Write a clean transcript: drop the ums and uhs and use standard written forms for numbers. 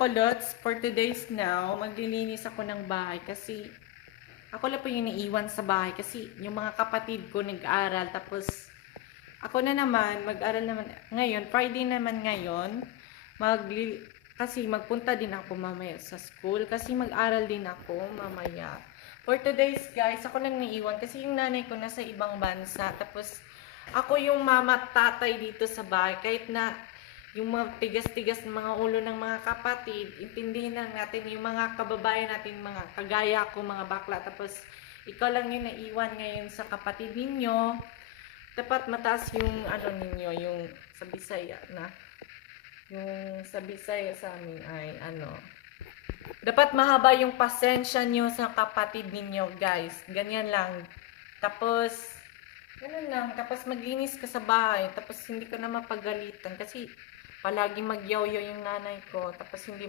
Kolots, for today's now, maglilinis ako ng bahay kasi ako lang po yung naiiwan sa bahay kasi yung mga kapatid ko nag-aral tapos ako na naman, mag-aral naman ngayon, Friday naman ngayon, mag kasi magpunta din ako mamaya sa school kasi mag-aral din ako mamaya. For today's guys, ako lang naiiwan kasi yung nanay ko nasa ibang bansa tapos ako yung mama at tatay dito sa bahay kahit na yung mga tigas-tigas ng mga ulo ng mga kapatid, intindihin lang natin yung mga kababayan natin, mga kagaya ko, mga bakla, tapos ikaw lang yung naiwan ngayon sa kapatid ninyo. Dapat mataas yung ano ninyo, yung sa Bisaya na. Yung sa Bisaya sa amin ay ano. Dapat mahaba yung pasensya nyo sa kapatid ninyo, guys. Ganyan lang. Tapos, ganun lang. Tapos maglinis ka sa bahay. Tapos hindi ka na mapagalitan. Kasi palagi magyaw-yaw yung nanay ko. Tapos hindi